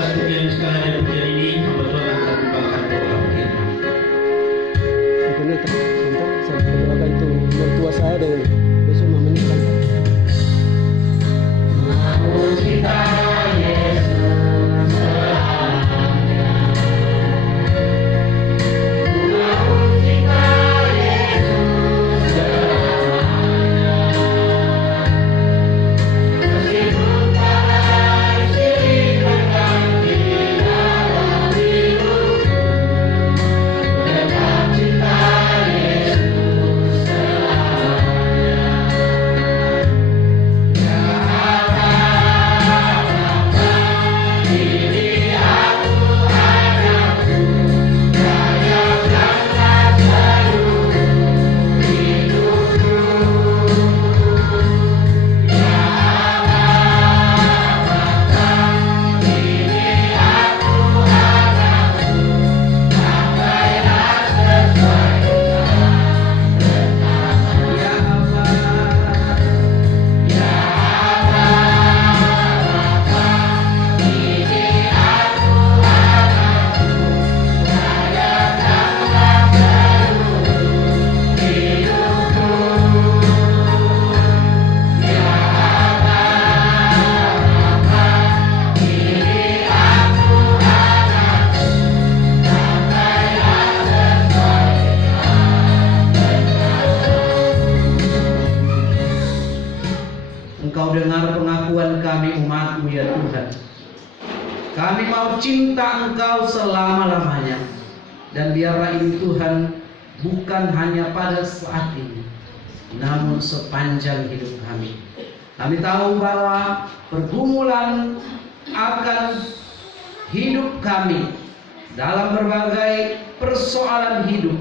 atas pujian segala dan pujian ini, hamba Tuhan akan membawakan doa firman. Sebentar, saya perkenalkan itu mertua saya dan besok mamanya kan. Namun kita Yesus selamanya. Namun kita Yesus selamanya. Meskipun para istri berganti dalam hidupku, tetap cinta Yesus selamanya. Ya Bapa, ini aku anakku, sayangkanlah seluruh hidupku. Ya Bapa, ini aku anakku, sampailah sesuai dengan rencana. Ya Bapa, ya Bapa, ini aku anakku, sayangkanlah seluruh hidupku. Ya Bapa, ini aku anakku, sampailah sesuai Engkau dengar pengakuan kami umat-Mu ya Tuhan. Kami mau cinta Engkau selama-lamanya. Dan biarlah ini Tuhan bukan hanya pada saat ini, namun sepanjang hidup kami. Kami tahu bahwa pergumulan akan hidup kami dalam berbagai persoalan hidup.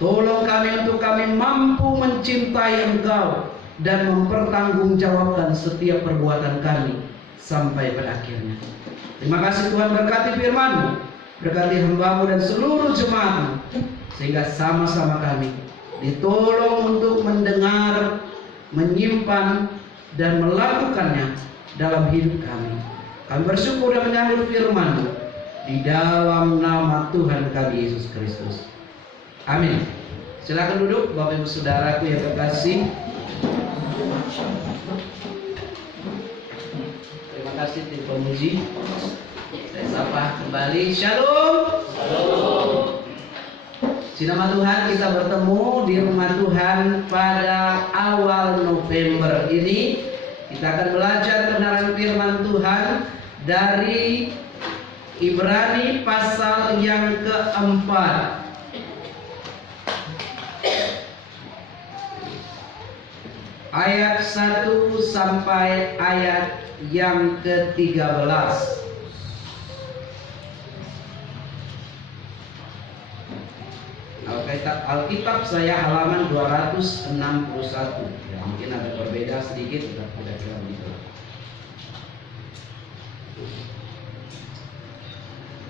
Tolong kami untuk kami mampu mencintai Engkau dan mempertanggungjawabkan setiap perbuatan kami sampai pada akhirnya. Terima kasih Tuhan, berkati firman-Mu, berkati hamba-Mu dan seluruh jemaat-Mu, sehingga sama-sama kami ditolong untuk mendengar, menyimpan dan melakukannya dalam hidup kami. Kami bersyukur dan menyambut firman-Mu di dalam nama Tuhan kami Yesus Kristus. Amin. Silakan duduk Bapak Ibu Saudaraku yang terkasih. Terima kasih tim pemuji. Saya sapa kembali. Shalom. Shalom. Di nama Tuhan kita bertemu di rumah Tuhan pada awal November ini. Kita akan belajar kebenaran firman Tuhan dari Ibrani pasal yang keempat. Ayat 1 sampai ayat yang ke-13. Alkitab saya halaman 261. Ya, mungkin ada berbeda sedikit, kira-kira begitu.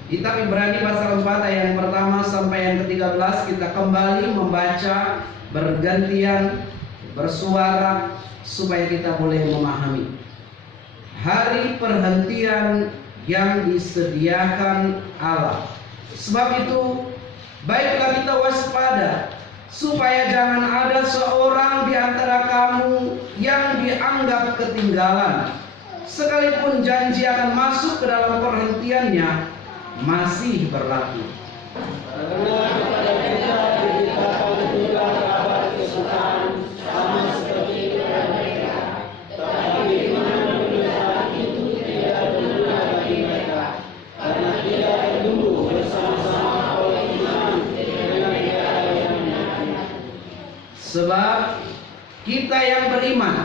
Kitab Ibrani pasal 4 ayat yang pertama sampai yang ke-13 kita kembali membaca bergantian bersuara supaya kita boleh memahami hari perhentian yang disediakan Allah. Sebab itu baiklah kita waspada supaya jangan ada seorang di antara kamu yang dianggap ketinggalan, sekalipun janji akan masuk ke dalam perhentiannya masih berlaku. Karena kepada kita diberitakan juga kabar kesukaan sama seperti kepada mereka, tetapi iman kebenaran itu tidak berguna bagi mereka, karena tidak tumbuh bersama-sama oleh iman dengan mereka yang menyatakan. Sebab kita yang beriman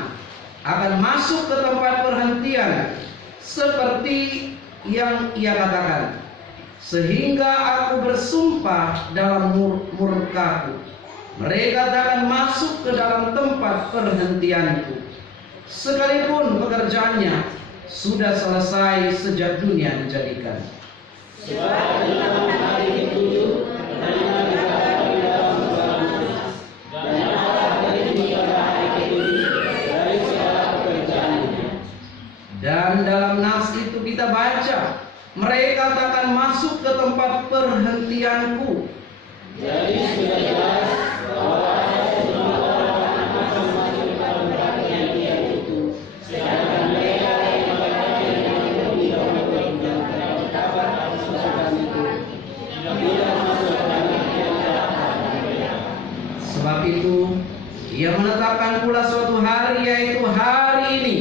akan masuk ke tempat perhentian seperti yang ia katakan, sehingga aku bersumpah dalam murkaku, mereka takkan masuk ke dalam tempat perhentianku, sekalipun pekerjaannya sudah selesai sejak dunia dijadikan. Sebab dalam hari itu hanya dikatakan di dalam Al-Quran, dan Allah berdiri pada hari ketujuh dari segala pekerjaannya. Dan dalam nas itu kita baca mereka takkan masuk ke tempat perhentianku. Jadi sudah jelas bahwa ada sejumlah orang akan masuk ke dalam perhentian itu, sedangkan mereka yang mengatakan yang lebih dahulu dan dapat masukkan itu tidak masuk ke dalam perhentian. Sebab itu, ia menetapkan pula suatu hari, yaitu hari ini,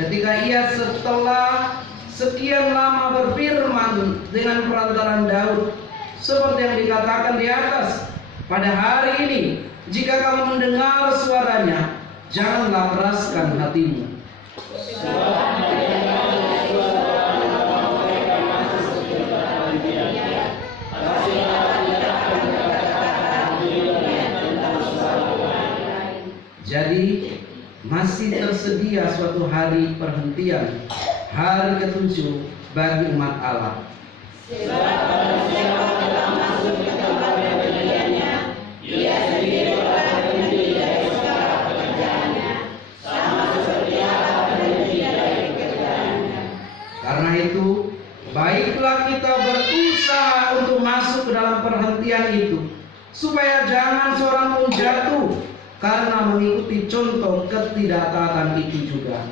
ketika ia setelah sekian lama berfirman dengan perantaran Daud, seperti yang dikatakan di atas, pada hari ini, jika kamu mendengar suaranya, janganlah keraskan hatimu. Jadi masih tersedia suatu hari perhentian, hari ke-7 bagi umat Allah. Karena itu, baiklah kita berusaha untuk masuk ke dalam perhentian itu, supaya jangan seorang pun jatuh karena mengikuti contoh ketidaktaatan itu juga.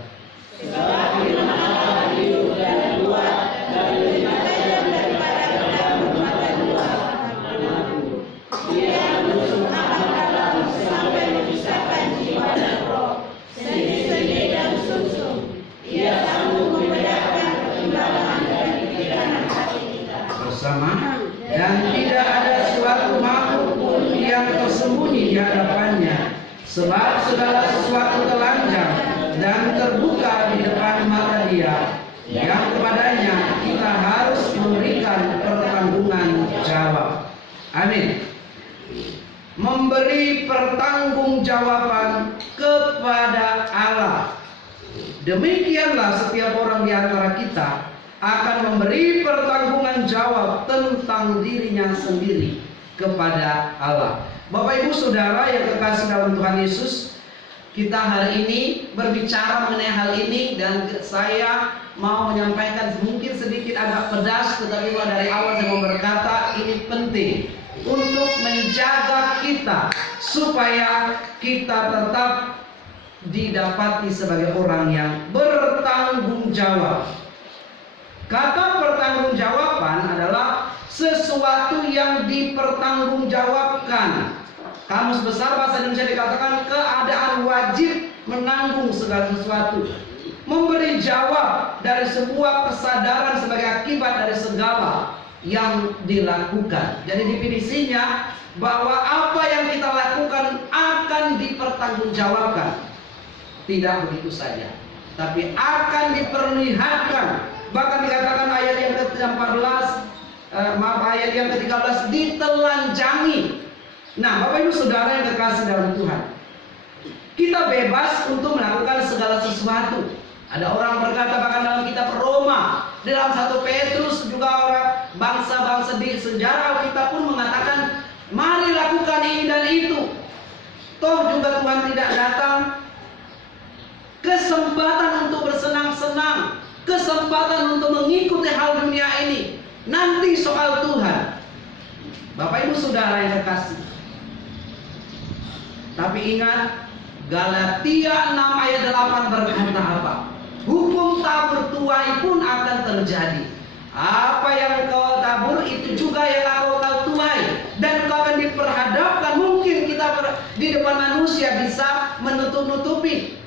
Bersama, dan tidak ada suatu makhluk pun yang tersembunyi di hadapannya, sebab segala sesuatu telanjang dan terbuka di depan mata Dia, yang kepadanya kita harus memberikan pertanggungan jawab. Amin. Memberi pertanggungjawaban kepada Allah. Demikianlah setiap orang di antara kita akan memberi pertanggungan jawab tentang dirinya sendiri kepada Allah. Bapak Ibu Saudara yang terkasih dalam Tuhan Yesus, kita hari ini berbicara mengenai hal ini, dan saya mau menyampaikan mungkin sedikit agak pedas, tetapi dari awal saya mau berkata ini penting untuk menjaga kita supaya kita tetap didapati sebagai orang yang bertanggung jawab. Kata pertanggungjawaban adalah sesuatu yang dipertanggungjawabkan. Kamus Besar Bahasa Indonesia dikatakan keadaan wajib menanggung segala sesuatu, memberi jawab dari sebuah kesadaran sebagai akibat dari segala yang dilakukan. Jadi definisinya bahwa apa yang kita lakukan akan dipertanggungjawabkan. Tidak begitu saja, tapi akan diperlihatkan. Bahkan dikatakan ayat yang ke-14, ayat yang ke-13, ditelanjangi. Nah, Bapak Ibu Saudara yang terkasih dalam Tuhan, kita bebas untuk melakukan segala sesuatu. Ada orang berkata bahkan dalam kitab Roma, dalam 1 Petrus juga orang bangsa-bangsa di sejarah kita pun mengatakan, mari lakukan ini dan itu. Toh juga Tuhan tidak datang. Kesempatan untuk bersenang-senang, kesempatan untuk mengikuti hal dunia ini, nanti soal Tuhan. Bapak Ibu Saudara yang terkasih, tapi ingat, Galatia 6 ayat 8 berkata apa? Hukum tabur tuai pun akan terjadi. Apa yang kau tabur itu juga yang kau tuai, dan kau akan diperhadapkan. Mungkin kita di depan manusia bisa menutup-nutupi,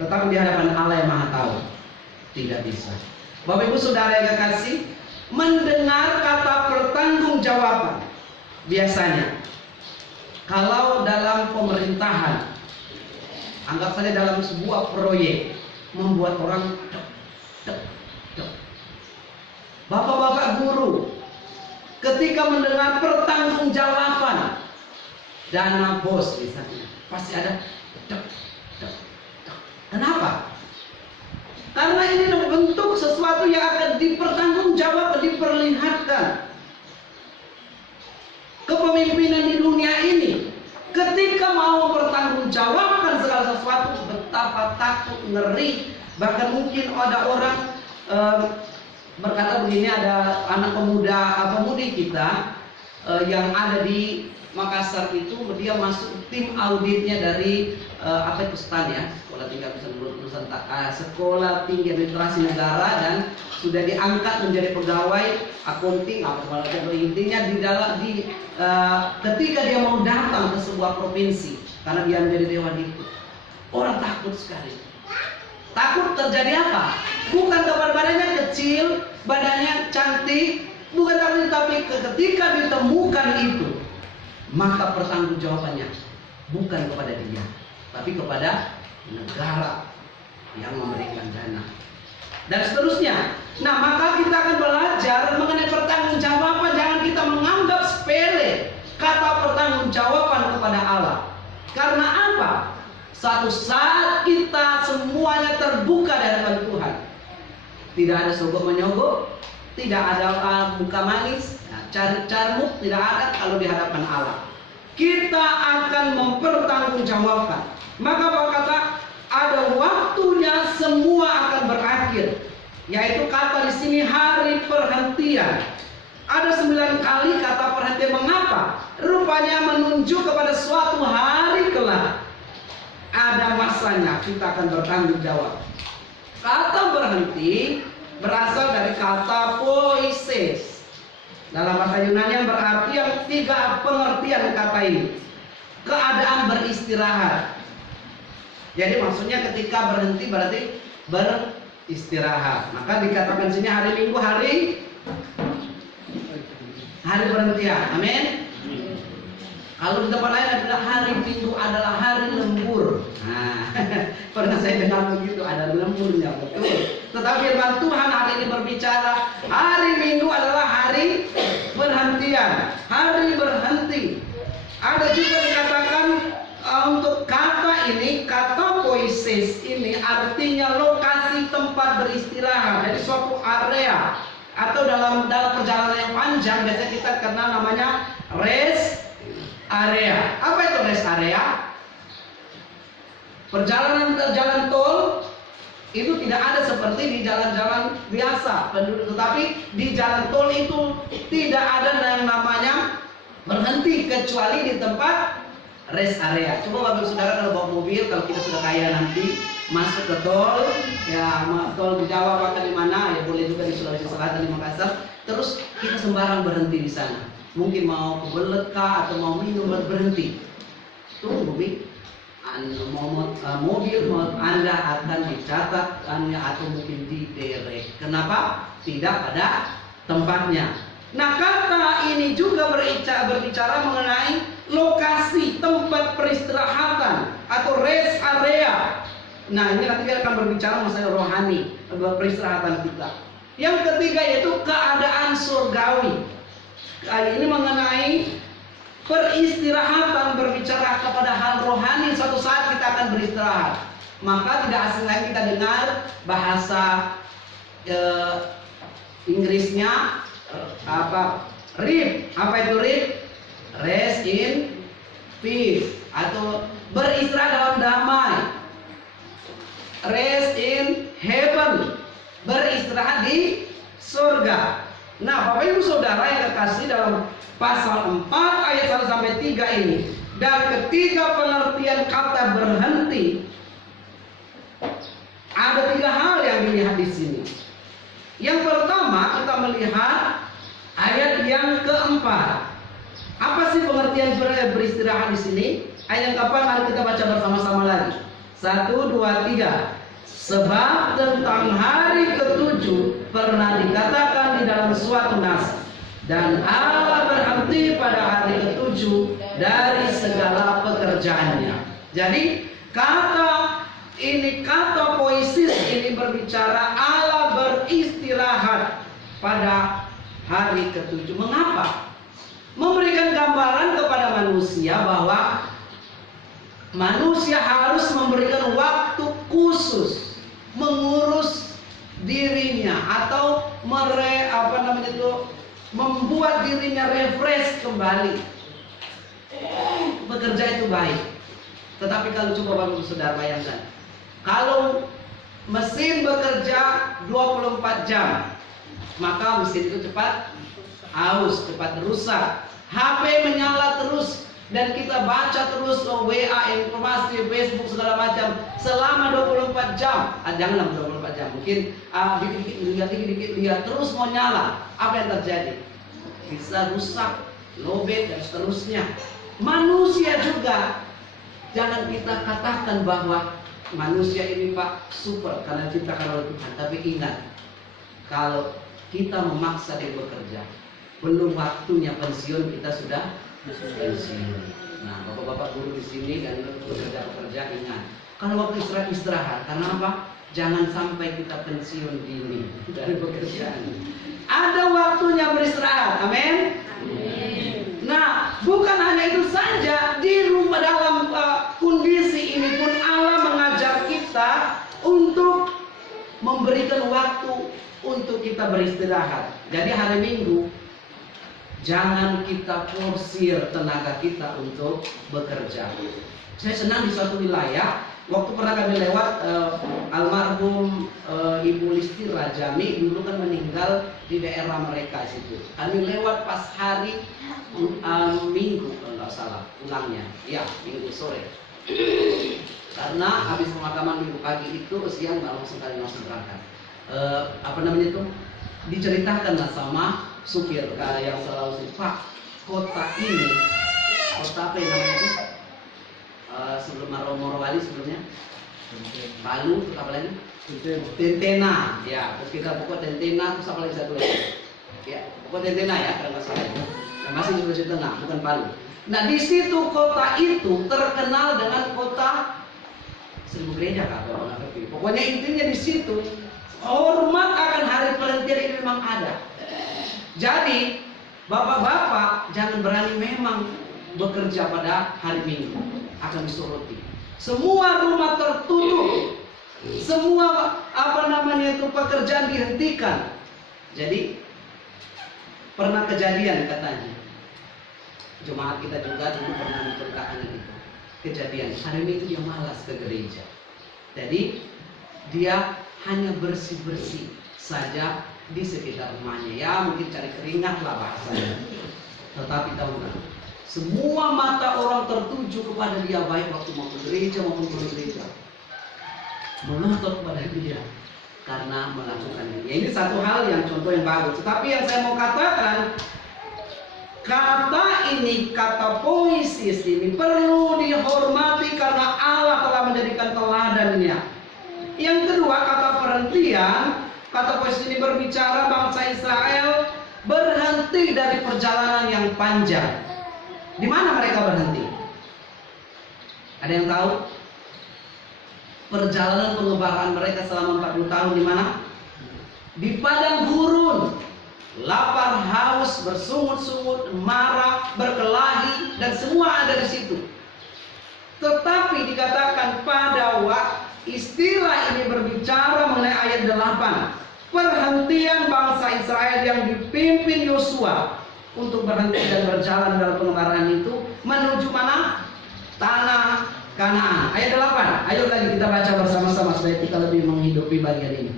tetapi di hadapan Allah yang Maha Tahu tidak bisa. Bapak Ibu Saudara yang kekasih, mendengar kata pertanggungjawaban biasanya kalau dalam pemerintahan, anggap saja dalam sebuah proyek, membuat orang bapak-bapak guru ketika mendengar pertanggungjawaban dana bos misalnya, pasti ada Kenapa? Karena ini bentuk sesuatu yang akan dipertanggungjawabkan, diperlihatkan. Kepemimpinan di dunia ini, ketika mau mempertanggungjawabkan segala sesuatu, betapa takut, ngeri. Bahkan mungkin ada orang berkata begini, ada anak pemudi kita yang ada di Makassar itu, dia masuk tim auditnya dari apa itu STAN ya, Sekolah Tinggi Administrasi Negara, dan sudah diangkat menjadi pegawai akunting apa intinya ketika dia mau datang ke sebuah provinsi karena dia menjadi dewan itu, orang takut sekali. Takut terjadi apa? Bukan kepada badannya kecil, badannya cantik, bukan tapi ketika ditemukan itu, maka pertanggungjawabannya bukan kepada dia, tapi kepada negara yang memberikan dana dan seterusnya. Nah, maka kita akan belajar mengenai pertanggungjawaban. Jangan kita menganggap sepele kata pertanggungjawaban kepada Allah. Karena apa? Suatu saat kita semuanya terbuka di hadapan Tuhan. Tidak ada sogok menyogok, tidak ada muka manis, cari carmuk, tidak ada kalau di hadapan Allah. Kita akan mempertanggungjawabkan. Maka berkata ada waktunya semua akan berakhir. Yaitu kata di sini hari perhentian. Ada 9 kali kata perhentian. Mengapa? Rupanya menunjuk kepada suatu hari kelak. Ada masanya kita akan bertanggung jawab. Kata berhenti berasal dari kata poises. Dalam bahasa Yunani berarti yang 3 pengertian kata ini. Keadaan beristirahat. Jadi maksudnya ketika berhenti berarti beristirahat. Maka dikatakan sini hari Minggu hari perhentian. Amin. Kalau di tempat lain adalah hari Minggu adalah hari lembur. Nah, pernah saya dengar begitu, ada lemburnya, betul. Tetapi firman Tuhan hari ini berbicara hari Minggu adalah hari perhentian, hari berhenti. Ada juga dikatakan untuk kata ini, kata poises ini artinya lokasi tempat beristirahat. Jadi suatu area atau dalam perjalanan yang panjang biasanya kita kenal namanya rest area. Apa itu rest area? Perjalanan jalan tol itu tidak ada seperti di jalan-jalan biasa penduduk, tetapi di jalan tol itu tidak ada yang namanya berhenti kecuali di tempat rest area. Coba Bapak Saudara kalau bawa mobil, kalau kita sudah kaya nanti masuk ke tol, ya tol di Jawa bahkan di mana, ya boleh juga di Sulawesi Selatan, di Makassar, terus kita sembarang berhenti di sana. Mungkin mau ke beleka atau mau minum berhenti. Tunggu, mobil Anda akan dicatat atau mungkin diderek. Kenapa? Tidak pada tempatnya. Nah, kata ini juga berbicara mengenai lokasi tempat peristirahatan atau rest area. Nah, ini nanti kita akan berbicara masalah rohani, peristirahatan kita. Yang ketiga yaitu keadaan surgawi. Ini mengenai peristirahatan, berbicara kepada hal rohani. Suatu saat kita akan beristirahat. Maka tidak asing lagi kita dengar bahasa Inggrisnya RIP. Apa itu RIP? Rest in peace atau beristirahat dalam damai. Rest in heaven, beristirahat di surga. Nah, Bapak Ibu Saudara yang terkasih, dalam pasal 4 ayat 1 sampai 3 ini, dan ketiga pengertian kata berhenti, ada 3 hal yang dilihat di sini. Yang pertama kita melihat ayat yang keempat. Apa sih pengertian beristirahat di sini? Ayat yang keempat, mari kita baca bersama-sama lagi. 1, 2, 3. Sebab tentang hari ketujuh pernah dikatakan di dalam suatu nas, dan Allah berhenti pada hari ketujuh dari segala pekerjaannya. Jadi kata poisis ini berbicara Allah beristirahat pada hari ketujuh. Mengapa? Memberikan gambaran kepada manusia bahwa manusia harus memberikan waktu khusus mengurus dirinya atau membuat dirinya refresh kembali. Bekerja itu baik, tetapi kalau coba Bapak Saudara bayangkan, kalau mesin bekerja 24 jam, maka mesin itu cepat aus, cepat rusak. HP menyala terus dan kita baca terus WA, informasi, Facebook segala macam selama 24 jam. Janganlah 24 jam, mungkin dikit-dikit lihat terus mau nyala. Apa yang terjadi? Bisa rusak, lowbat dan seterusnya. Manusia juga, jangan kita katakan bahwa manusia ini Pak super karena diciptakan oleh Tuhan. Tapi ingat, kalau kita memaksa dia bekerja, belum waktunya pensiun kita sudah pensiun. Nah, bapak-bapak guru di sini dan pekerja ingat, kalau waktu istirahat, karena apa? Jangan sampai kita pensiun dini dari pekerjaan. Ada waktunya beristirahat, amin. Nah, bukan hanya itu saja, di rumah dalam kondisi ini pun Allah mengajar kita untuk memberikan waktu untuk kita beristirahat. Jadi hari Minggu jangan kita forsir tenaga kita untuk bekerja. Saya senang di suatu wilayah, waktu pernah kami lewat almarhum Ibu Listi Rajami dulu kan meninggal di daerah mereka situ. Kami lewat pas hari Minggu kalau nggak salah pulangnya, ya Minggu sore. Karena habis pemakaman Minggu pagi itu siang nggak langsung berangkat. Apa namanya itu? Diceritakan sama supir yang selalu sih, Pak, kota ini, kota apa yang namanya itu? Sebelum Morowali sebelumnya Palu, terus apa lagi? Tentena, ya, terus kita pokok Tentena, terus apa lagi satu lagi? Ya, pokok Tentena ya, kalau nggak salah itu. Nah, masih di Sulawesi Tengah, bukan Palu. Nah, di situ kota itu terkenal dengan kota 1000 gereja kalau nggak ngerti. Pokoknya intinya di situ hormat akan hari perhentian ini memang ada. Jadi bapak-bapak jangan berani memang bekerja pada hari Minggu, akan disoroti. Semua rumah tertutup, semua pekerjaan dihentikan. Jadi pernah kejadian katanya, jemaat kita juga dulu pernah menceritakan itu. Kejadian hari Minggu dia malas ke gereja, jadi dia hanya bersih-bersih saja di sekitar rumahnya, ya mungkin cari keringat lah bahasanya. Tetapi tahu nggak, semua mata orang tertuju kepada dia, baik waktu mau ke gereja maupun ke gereja, menuntut kepada dia karena melakukan ini. Ya, ini satu hal yang contoh yang bagus. Tetapi yang saya mau katakan, kata ini, kata poesis ini perlu dihormati karena Allah telah menjadikan teladannya. Yang kedua, kata perhentian. Kata poesis ini berbicara bangsa Israel berhenti dari perjalanan yang panjang. Di mana mereka berhenti? Ada yang tahu? Perjalanan pengembaraan mereka selama 40 tahun di mana? Di padang gurun. Lapar, haus, bersungut-sungut, marah, berkelahi, dan semua ada di situ. Tetapi dikatakan pada waktu istilah ini berbicara mengenai ayat 8. Perhentian bangsa Israel yang dipimpin Yosua untuk berhenti dan berjalan dalam pengembaraan itu menuju mana? Tanah Kanaan. Ayat 8. Ayo lagi kita baca bersama-sama supaya kita lebih menghidupi bagian ini.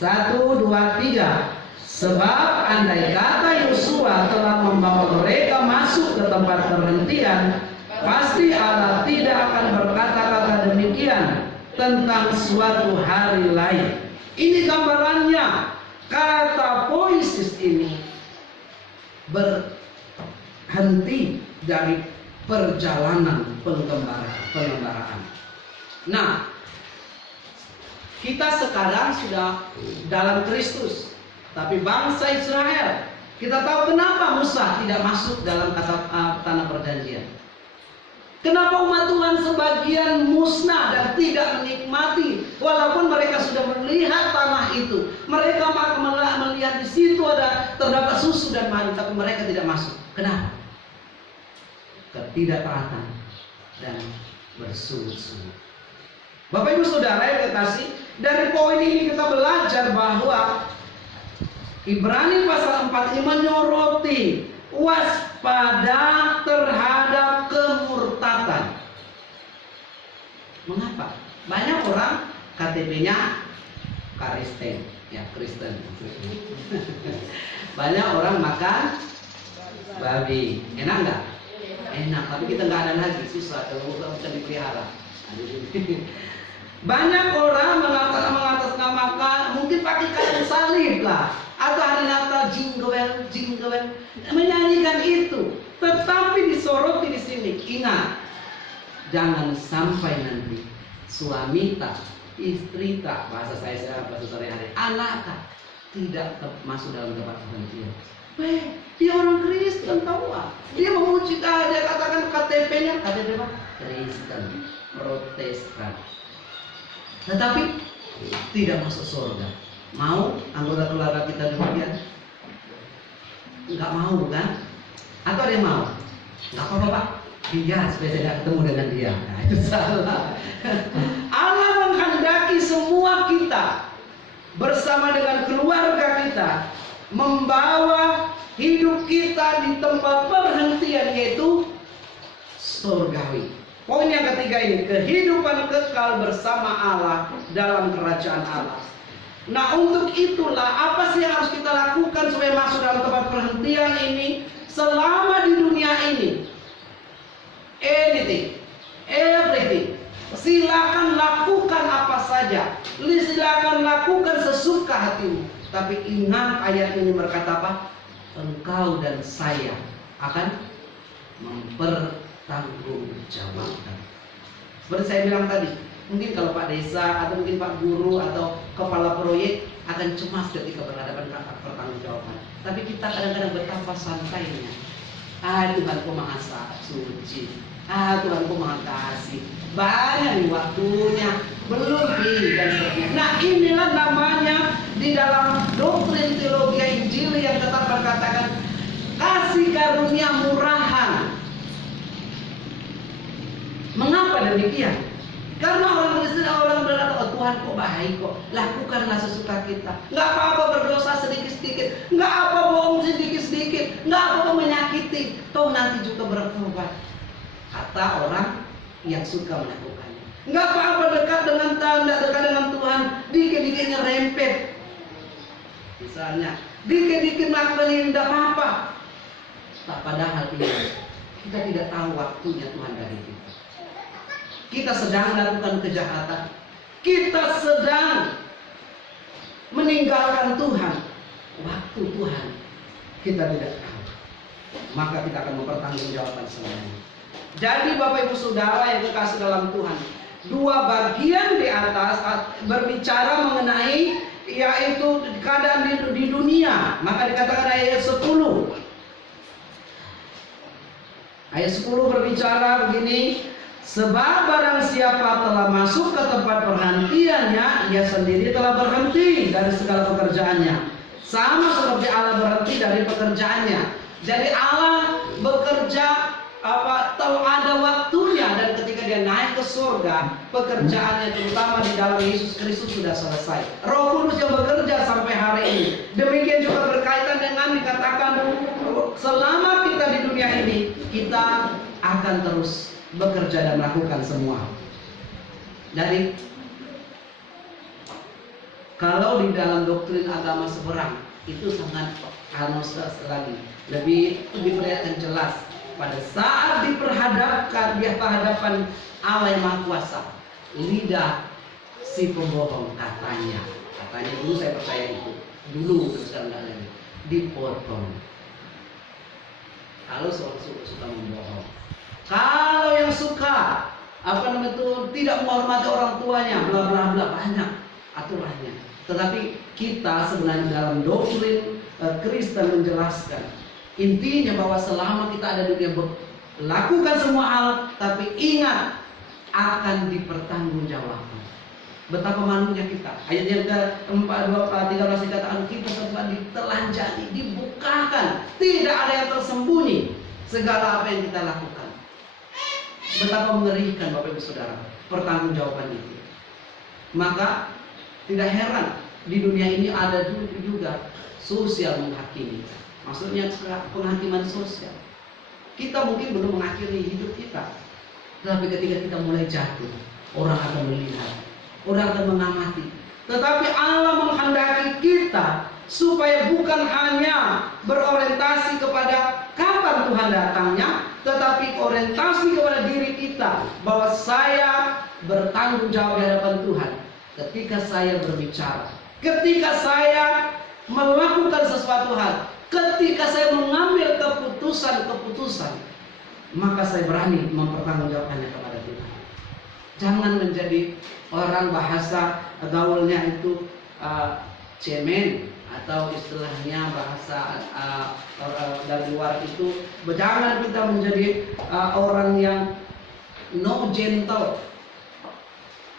1, 2, 3. Sebab andai kata Yosua telah membawa mereka masuk ke tempat perhentian, pasti Allah tidak akan berkata-kata demikian tentang suatu hari lain. Ini gambarannya. Kata poesis ini berhenti dari perjalanan pengembaraan. Nah, kita sekarang sudah dalam Kristus, tapi bangsa Israel, kita tahu kenapa Musa tidak masuk dalam tanah perjanjian. Kenapa umat Tuhan sebagian musnah dan tidak menikmati, walaupun mereka sudah melihat tanah itu, mereka melihat di situ terdapat susu dan madu, tapi mereka tidak masuk. Kenapa? Ketidaktaatan dan bersungut-sungut. Bapak Ibu Saudara yang kekasih, dari poin ini kita belajar bahwa Ibrani pasal 4 ini menyoroti waspada terhadap kemurtatan. Mengapa? Banyak orang KTP-nya Kristen, ya Kristen. Banyak orang makan babi, enak nggak? Enak, tapi kita nggak ada lagi, susah kalau kita dipelihara. Banyak orang mengatasnamakan, mungkin pakai kain salib lah, atau hari Natal jingle bell, menyanyikan itu. Tetapi disoroti di sini, ingat, jangan sampai nanti suami tak, istri tak, bahasa saya bahasa sehari-hari, anak tak, tidak masuk dalam tempat penghentian. Dia orang Kristen, tahu ah? Dia memuji, dia katakan KTP-nya, KTP apa? Kristen, Protestan. Tetapi tidak masuk surga. Mau anggota keluarga kita demikian? Enggak mau kan? Atau ada yang mau? Enggak apa-apa Pak. Dia supaya saya tidak ketemu dengan dia. Nah, itu salah. Allah menghendaki semua kita bersama dengan keluarga kita membawa hidup kita di tempat perhentian, yaitu surgawi. Poin yang ketiga ini, kehidupan kekal bersama Allah dalam kerajaan Allah. Nah, untuk itulah apa sih yang harus kita lakukan supaya masuk dalam tempat perhentian ini selama di dunia ini? Anything, everything. Silakan lakukan apa saja. Silakan lakukan sesuka hatimu. Tapi ingat ayat ini berkata apa? Engkau dan saya akan mempertanggungjawabkan. Seperti saya bilang tadi, mungkin kalau Pak Desa atau mungkin Pak Guru atau kepala proyek akan cemas ketika berhadapan pertanggungjawaban. Tapi kita kadang-kadang betapa santainya. Tuhanku maha suci. Tuhanku maha kasih. Banyak nih waktunya, belum dan sebagainya. Nah, inilah namanya di dalam doktrin teologi Injil yang tetap berkatakan kasih karunia murahan. Mengapa demikian? Karena orang Kristen, orang berkata, oh Tuhan kok baik kok, lakukanlah sesuka kita. Nggak apa-apa berdosa sedikit-sedikit, nggak apa bohong sedikit-sedikit, nggak apa-apa menyakiti, toh nanti juga bertobat. Kata orang yang suka melakukannya. Nggak apa-apa dekat dengan tanda, dekat dengan Tuhan, dikit-dikitnya rempet. Misalnya, dikit-dikit melakukan ini tidak apa-apa. Tak, padahal kita tidak tahu waktunya Tuhan dari kita. Kita sedang melakukan kejahatan, kita sedang meninggalkan Tuhan. Waktu Tuhan kita tidak tahu, maka kita akan mempertanggungjawabkan semuanya. Jadi Bapak Ibu Saudara yang kekasih dalam Tuhan, dua bagian di atas berbicara mengenai yaitu keadaan di dunia. Maka dikatakan ayat 10. Ayat 10 berbicara begini, sebab barang siapa telah masuk ke tempat perhentiannya, ia sendiri telah berhenti dari segala pekerjaannya, sama seperti Allah berhenti dari pekerjaannya. Jadi Allah bekerja ada waktunya, dan ketika dia naik ke surga, pekerjaannya terutama di dalam Yesus Kristus sudah selesai. Roh Kudus yang bekerja sampai hari ini. Demikian juga berkaitan dengan dikatakan selama kita di dunia ini, kita akan terus bekerja dan melakukan semua. Jadi kalau di dalam doktrin agama seberang itu sangat harmonis lagi, lebih diperlihatkan jelas pada saat diperhadapkan di hadapan Allah yang Maha Kuasa. Lidah si pembohong katanya dulu, saya percaya itu dulu, terus sekarang nggak lagi, dipotong. Kalau seorang suka membohong, kalau yang suka tidak menghormati orang tuanya, bla bla bla, banyak aturannya. Tetapi kita sebenarnya dalam doktrin Kristen menjelaskan intinya bahwa selama kita ada di dunia, lakukan semua hal, tapi ingat akan dipertanggungjawabkan. Betapa malunya kita. Ayat yang ke-13 dikatakan kita semua ditelanjangi, dibukakan, tidak ada yang tersembunyi segala apa yang kita lakukan. Betapa mengerikan Bapak Ibu Saudara pertanggungjawaban itu. Maka tidak heran di dunia ini ada juga sosial menghakimi. Maksudnya penghakiman sosial. Kita mungkin belum mengakhiri hidup kita, tapi ketika kita mulai jatuh, orang akan melihat, orang akan mengamati. Tetapi Allah supaya bukan hanya berorientasi kepada kapan Tuhan datangnya, tetapi orientasi kepada diri kita bahwa saya bertanggung jawab di hadapan Tuhan ketika saya berbicara, ketika saya melakukan sesuatu hal, ketika saya mengambil keputusan, maka saya berani mempertanggungjawabkannya kepada Tuhan. Jangan menjadi orang bahasa gaulnya itu cemen, atau istilahnya bahasa dari luar itu, jangan kita menjadi orang yang no gentle,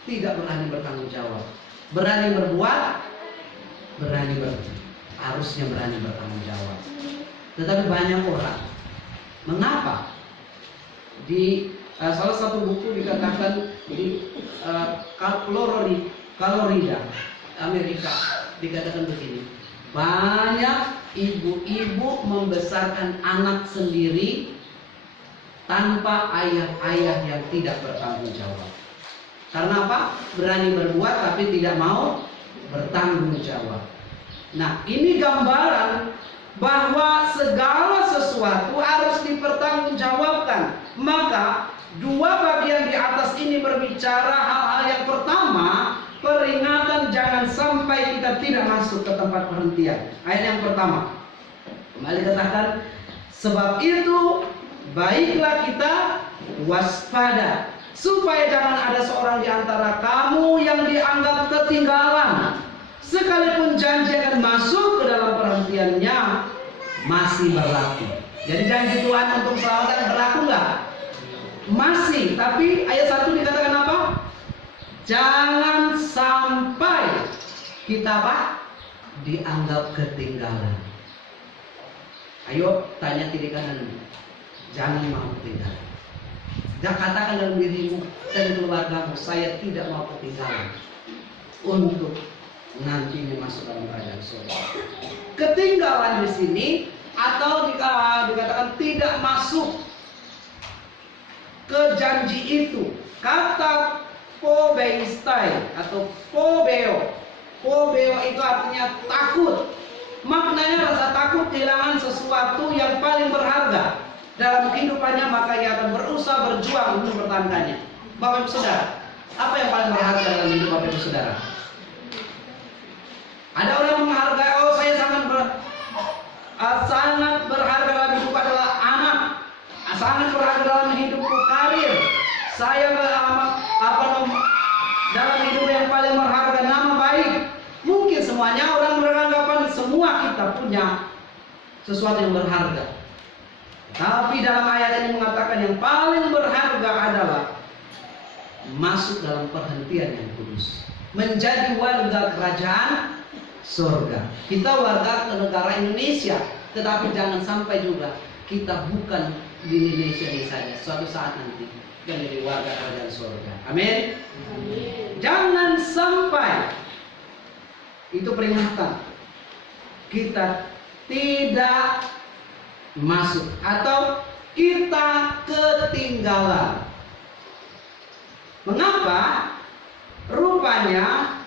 tidak berani bertanggung jawab, berani berbuat, harusnya berani bertanggung jawab. Tetapi banyak orang, mengapa di salah satu buku dikatakan di Florida, Amerika, dikatakan begini: banyak ibu-ibu membesarkan anak sendiri tanpa ayah-ayah yang tidak bertanggung jawab. Karena apa? Berani berbuat tapi tidak mau bertanggung jawab. Nah, ini gambaran bahwa segala sesuatu harus dipertanggungjawabkan. Maka dua bagian di atas ini berbicara hal-hal yang pertama, peringatan jangan sampai kita tidak masuk ke tempat perhentian. Ayat yang pertama, kembali katakan, sebab itu baiklah kita waspada, supaya jangan ada seorang di antara kamu yang dianggap ketinggalan, sekalipun janji akan masuk ke dalam perhentiannya masih berlaku. Jadi janji Tuhan untuk keselamatan berlaku nggak? Masih. Tapi ayat 1 dikatakan apa? Jangan sampai kita apa? Dianggap ketinggalan. Ayo tanya kiri kanan. Jangan mau ketinggalan. Jangan katakan dalam dirimu dan keluargamu, saya tidak mau ketinggalan untuk nantinya masuk dalam kerajaan surga. Ketinggalan di sini atau dikatakan tidak masuk ke janji itu. Kata pobeistai atau pobeo. Pobeo itu artinya takut. Maknanya rasa takut kehilangan sesuatu yang paling berharga dalam kehidupannya, maka ia akan berusaha berjuang untuk mempertahankannya. Bapak Ibu Saudara, apa yang paling berharga dalam hidup Bapak Ibu Saudara? Ada orang yang menghargai, oh saya sangat berharga dalam hidup adalah anak, sangat berharga dalam hidupku karir, saya dalam hidup yang paling berharga nama baik. Mungkin semuanya orang beranggapan semua kita punya sesuatu yang berharga. Tapi dalam ayat ini mengatakan yang paling berharga adalah masuk dalam perhentian yang kudus, menjadi warga kerajaan surga. Kita warga negara Indonesia, tetapi jangan sampai juga kita bukan di Indonesia ini saja, suatu saat nanti kita menjadi warga kerajaan surga. Amin. Jangan sampai, itu peringatan, kita tidak masuk atau kita ketinggalan. Mengapa? Rupanya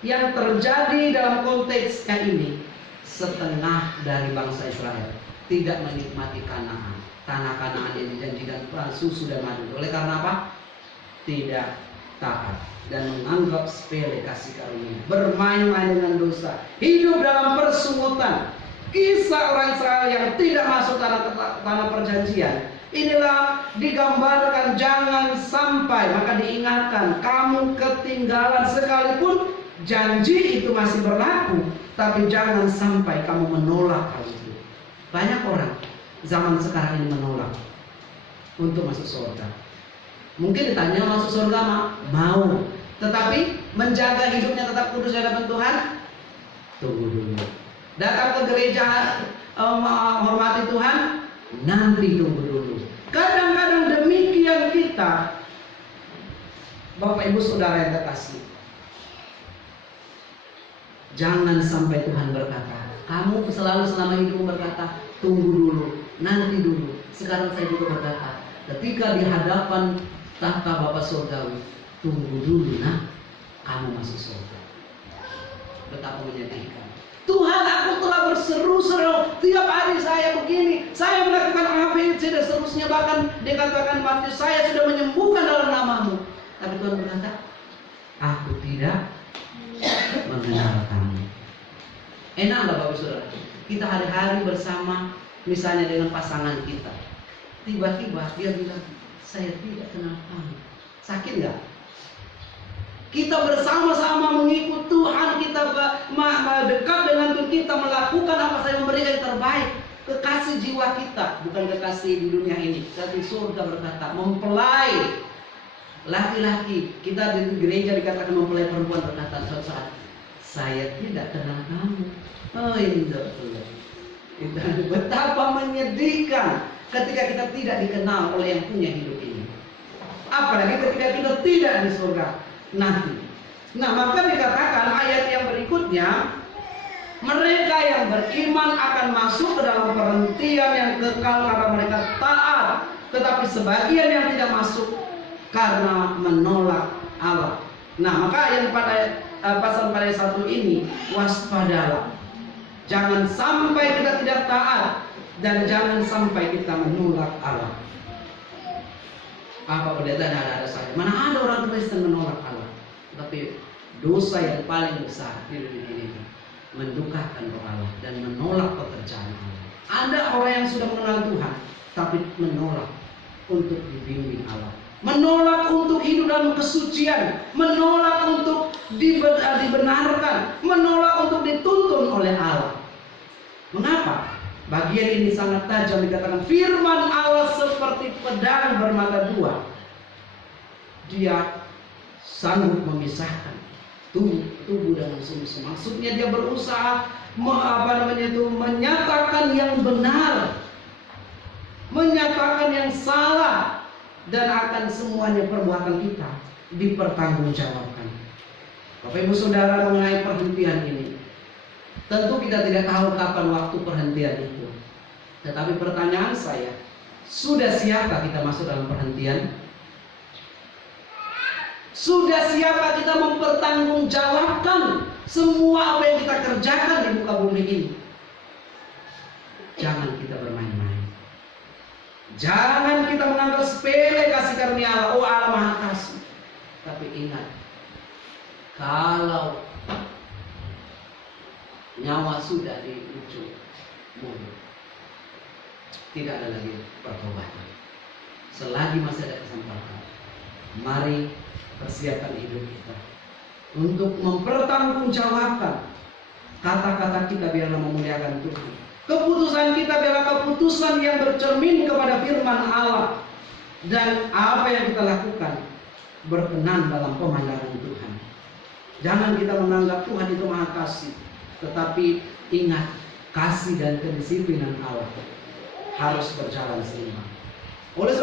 yang terjadi dalam konteksnya ini, setengah dari bangsa Israel tidak menikmati Kanaan, tanah Kanaan yang dijanjikan susu dan madu. Oleh karena apa? Tidak taat dan menganggap sepele kasih karunia, bermain-main dengan dosa, hidup dalam persungutan. Kisah orang Israel yang tidak masuk tanah perjanjian, inilah digambarkan jangan sampai, maka diingatkan kamu ketinggalan, sekalipun janji itu masih berlaku, tapi jangan sampai kamu menolak hal itu. Banyak orang zaman sekarang ini menolak untuk masuk surga. Mungkin ditanya masuk surga mau, tetapi menjaga hidupnya tetap kudus di hadapan Tuhan, tunggu dulu. Datang ke gereja hormati Tuhan, nanti tunggu dulu. Kadang-kadang demikian kita, Bapak Ibu Saudara yang terkasih. Jangan sampai Tuhan berkata, kamu selalu selama hidupmu berkata, tunggu dulu, nanti dulu. Sekarang saya juga berkata, ketika di hadapan tahta Bapa Surgawi, tunggu dulu, nah, kamu masuk surga. betapa menyedihkan. Tuhan, aku telah berseru-seru, tiap hari saya begini, saya melakukan ABC dan seterusnya, bahkan dikatakan Matius, saya sudah menyembuhkan dalam namamu. Tapi Tuhan berkata, aku tidak mengenal kamu. Enak nggak Bapak Saudara? Kita hari-hari bersama, misalnya dengan pasangan kita, tiba-tiba dia bilang, saya tidak kenal kamu. Sakit nggak? Kita bersama-sama mengikut Tuhan, kita dekat dengan Tuhan, kita melakukan apa saja, memberikan yang terbaik. Kekasih jiwa kita, bukan kekasih di dunia ini. Tapi surga berkata, mempelai laki-laki, kita di gereja dikatakan mempelai perempuan, berkata suatu saat, saya tidak kenal kamu. Oh indah, betapa menyedihkan ketika kita tidak dikenal oleh yang punya hidup ini. Apalagi ketika kita tidak di surga nanti. Nah, maka dikatakan ayat yang berikutnya, mereka yang beriman akan masuk ke dalam perhentian yang kekal karena mereka taat, tetapi sebagian yang tidak masuk karena menolak Allah. Nah, maka yang pada pasal pada 1 ini, waspadalah. Jangan sampai kita tidak taat dan jangan sampai kita menolak Allah. Apa pendeta ada saja? Mana ada orang Kristen menolak Allah? Tapi dosa yang paling besar di dunia ini mendukakan roh Allah dan menolak pekerjaan Allah. Ada orang yang sudah mengenal Tuhan, tapi menolak untuk dibimbing Allah, menolak untuk hidup dalam kesucian, menolak untuk dibenarkan, menolak untuk dituntun oleh Allah. Mengapa? Bagian ini sangat tajam, dikatakan firman Allah seperti pedang bermata dua. Dia sanggup memisahkan tubuh dengan sumsum. Maksudnya dia berusaha menyatakan yang benar, menyatakan yang salah, dan akan semuanya perbuatan kita dipertanggungjawabkan. Bapak Ibu Saudara, mengenai perhentian ini, tentu kita tidak tahu kapan waktu perhentian itu. Tetapi pertanyaan saya, sudah siapkah kita masuk dalam perhentian? Sudah siapa kita mempertanggungjawabkan semua apa yang kita kerjakan di muka bumi ini? Jangan kita bermain-main. Jangan kita menganggap sepele kasih karunia Allah. Oh, Allah Maha Kasih. Tapi ingat, kalau nyawa sudah di ujung mulut, tidak ada lagi pertobatan. Selagi masih ada kesempatan, mari persiapkan hidup kita untuk mempertanggungjawabkan kata-kata kita biarlah memuliakan Tuhan. Keputusan kita biarlah keputusan yang bercermin kepada firman Allah, dan apa yang kita lakukan berkenan dalam pemandangan Tuhan. Jangan kita menganggap Tuhan itu Maha Kasih, tetapi ingat, kasih dan kedisiplinan Allah harus berjalan seimbang. Oleh